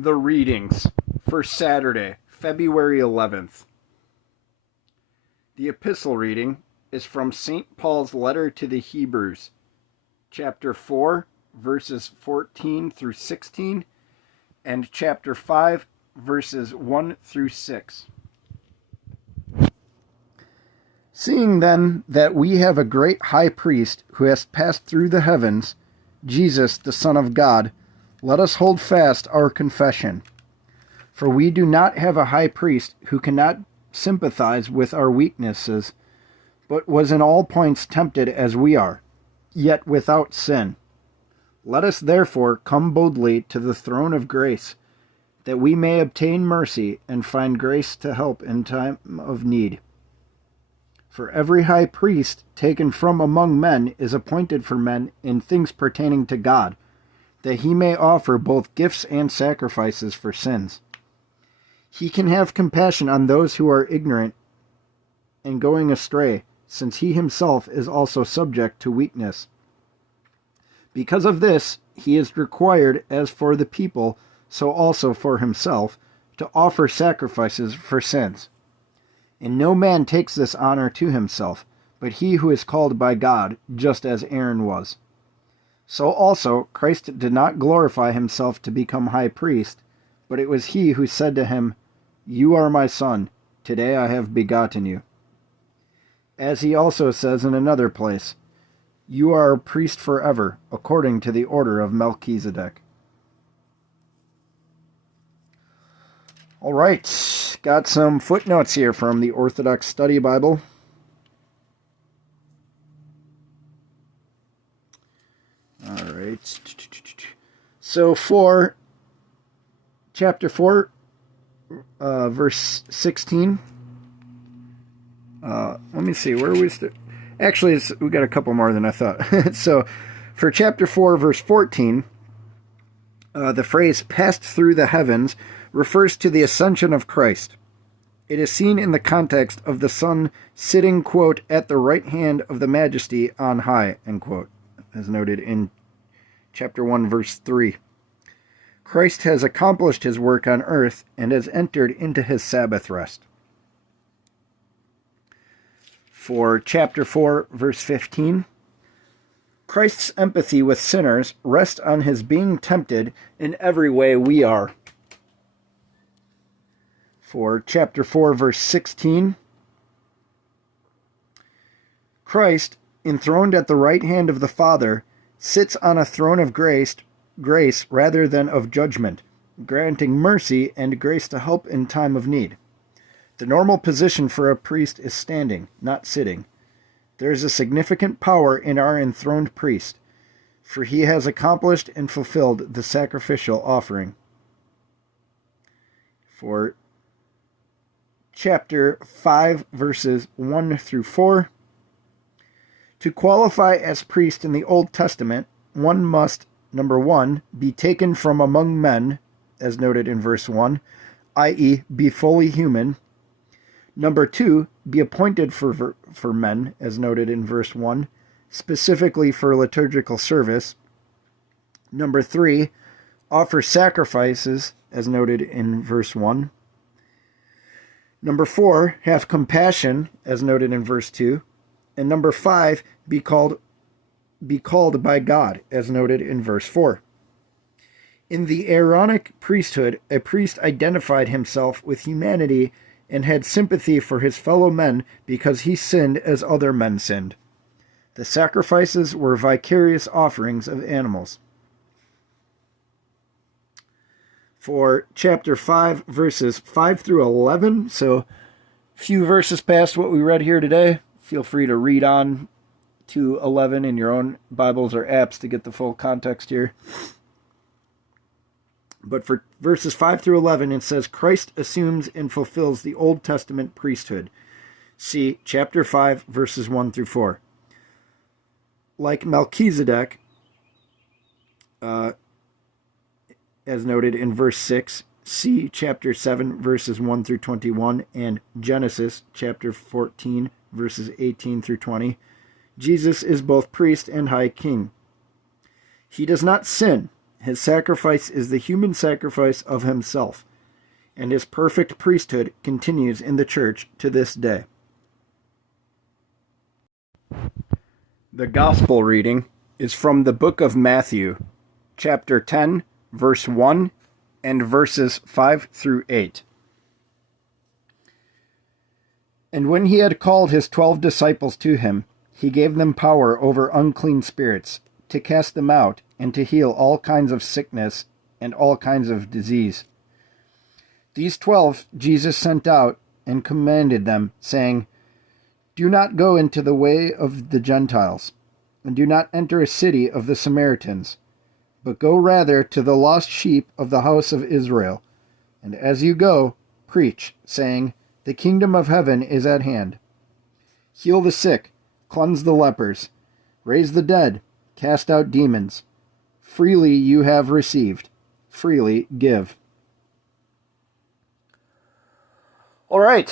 The readings for Saturday, February 11th. The epistle reading is from St. Paul's letter to the Hebrews, chapter 4, verses 14 through 16, and chapter 5, verses 1 through 6. Seeing then that we have a great high priest who has passed through the heavens, Jesus, the Son of God, let us hold fast our confession. For we do not have a high priest who cannot sympathize with our weaknesses, but was in all points tempted as we are, yet without sin. Let us therefore come boldly to the throne of grace, that we may obtain mercy and find grace to help in time of need. For every high priest taken from among men is appointed for men in things pertaining to God, that he may offer both gifts and sacrifices for sins. He can have compassion on those who are ignorant and going astray, since he himself is also subject to weakness. Because of this, he is required, as for the people, so also for himself, to offer sacrifices for sins. And no man takes this honor to himself, but he who is called by God, just as Aaron was. So also Christ did not glorify himself to become high priest, but it was he who said to him, "You are my son, today I have begotten you." As he also says in another place, "You are a priest forever, according to the order of Melchizedek." All right, got some footnotes here from the Orthodox Study Bible. All right. So for chapter 4, verse 16, let me see, where we actually, we got a couple more than I thought. So for chapter 4, verse 14, the phrase passed through the heavens refers to the ascension of Christ. It is seen in the context of the Son sitting, quote, at the right hand of the Majesty on high, end quote, as noted in chapter 1, verse 3. Christ has accomplished his work on earth and has entered into his Sabbath rest. For chapter 4, verse 15, Christ's empathy with sinners rests on his being tempted in every way we are. For chapter 4, verse 16, Christ, enthroned at the right hand of the Father, sits on a throne of grace rather than of judgment, granting mercy and grace to help in time of need. The normal position for a priest is standing, not sitting. There is a significant power in our enthroned priest, for he has accomplished and fulfilled the sacrificial offering. For chapter 5, verses 1 through 4, to qualify as priest in the Old Testament, one must, number 1, be taken from among men, as noted in verse 1, i.e., be fully human. Number 2, be appointed for men, as noted in verse 1, specifically for liturgical service. Number 3, offer sacrifices, as noted in verse 1. Number 4, have compassion, as noted in verse 2. And number 5, be called by God, as noted in verse 4. In the Aaronic priesthood, a priest identified himself with humanity and had sympathy for his fellow men because he sinned as other men sinned. The sacrifices were vicarious offerings of animals. For chapter 5, verses 5 through 11, so a few verses past what we read here today. Feel free to read on to 11 in your own Bibles or apps to get the full context here. But for verses 5 through 11, it says, Christ assumes and fulfills the Old Testament priesthood. See chapter 5, verses 1 through 4. Like Melchizedek, as noted in verse 6, see chapter 7, verses 1 through 21, and Genesis chapter 14, verses 18 through 20. Jesus is both priest and high king. He does not sin, His sacrifice is the human sacrifice of himself, and his perfect priesthood continues in the church to this day. The gospel reading is from the book of Matthew, chapter 10, verse 1, and verses 5 through 8. And when he had called his 12 disciples to him, he gave them power over unclean spirits, to cast them out, and to heal all kinds of sickness and all kinds of disease. These 12 Jesus sent out and commanded them, saying, Do not go into the way of the Gentiles, and do not enter a city of the Samaritans, but go rather to the lost sheep of the house of Israel. And as you go, preach, saying, The kingdom of heaven is at hand. Heal the sick, cleanse the lepers, raise the dead, cast out demons. Freely you have received, freely give. All right,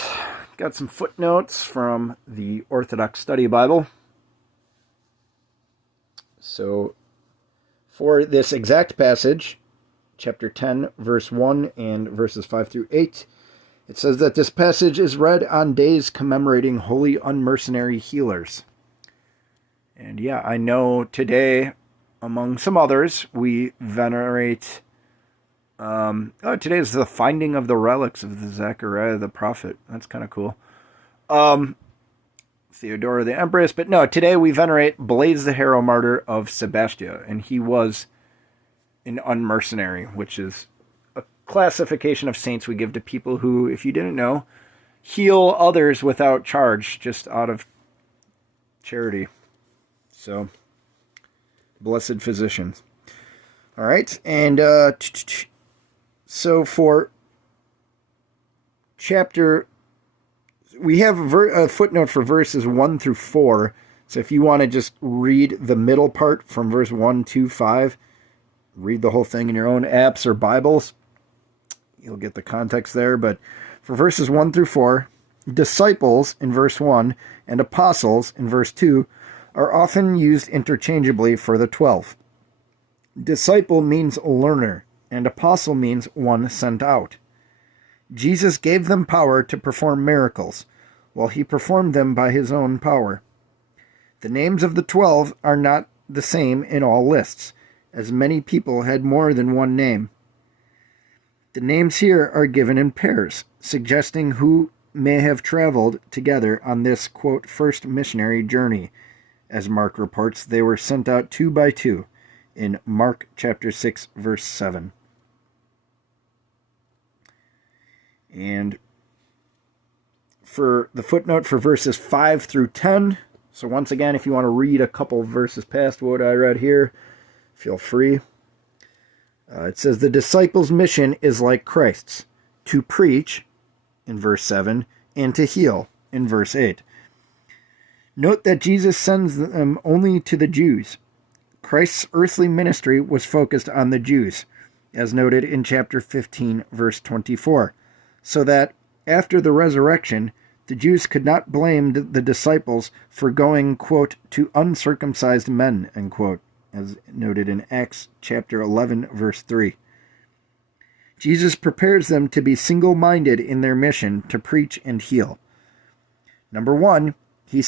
got some footnotes from the Orthodox Study Bible. So, for this exact passage, chapter 10, verse 1 and verses 5 through 8, it says that this passage is read on days commemorating holy unmercenary healers. And yeah, I know today, among some others, we venerate... today is the finding of the relics of the Zechariah the prophet. That's kind of cool. Theodora the Empress. But no, today we venerate Blaise the Hero martyr of Sebastia. And he was an unmercenary, which is a classification of saints we give to people who, if you didn't know, heal others without charge, just out of charity. So, blessed physicians. All right, and so for chapter, we have a footnote for verses 1 through 4. So if you want to just read the middle part from verse 1 to 5, read the whole thing in your own apps or Bibles, you'll get the context there. But for verses 1 through 4, disciples in verse 1 and apostles in verse 2 are often used interchangeably for the 12. Disciple means learner, and apostle means one sent out. Jesus gave them power to perform miracles, while he performed them by his own power. The names of the 12 are not the same in all lists, as many people had more than one name. The names here are given in pairs, suggesting who may have traveled together on this, quote, first missionary journey. As Mark reports, they were sent out 2 by 2, in Mark chapter 6, verse 7. And for the footnote for verses 5 through 10, so once again, if you want to read a couple verses past what I read here, feel free. It says, the disciples' mission is like Christ's, to preach, in verse 7, and to heal, in verse 8. Note that Jesus sends them only to the Jews. Christ's earthly ministry was focused on the Jews, as noted in chapter 15, verse 24, so that after the resurrection, the Jews could not blame the disciples for going, quote, to uncircumcised men, end quote, as noted in Acts chapter 11, verse 3. Jesus prepares them to be single-minded in their mission to preach and heal. Number 1, he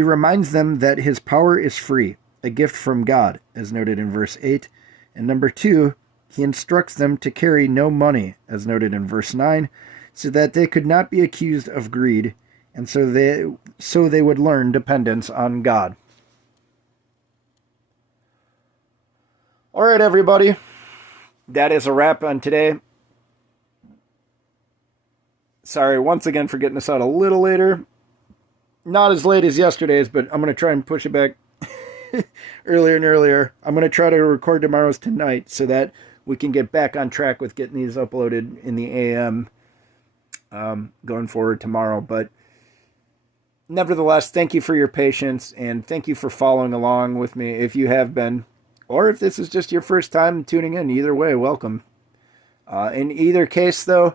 reminds them that his power is free, a gift from God, as noted in verse 8. And number 2, he instructs them to carry no money, as noted in verse 9, so that they could not be accused of greed, and so they would learn dependence on God. All right, everybody. That is a wrap on today. Sorry once again for getting this out a little later. Not as late as yesterday's, but I'm going to try and push it back earlier and earlier. I'm going to try to record tomorrow's tonight so that we can get back on track with getting these uploaded in the AM going forward tomorrow. But nevertheless, thank you for your patience, and thank you for following along with me if you have been, or if this is just your first time tuning in. Either way, welcome. In either case, though,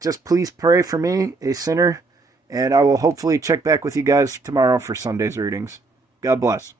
just please pray for me, a sinner, and I will hopefully check back with you guys tomorrow for Sunday's readings. God bless.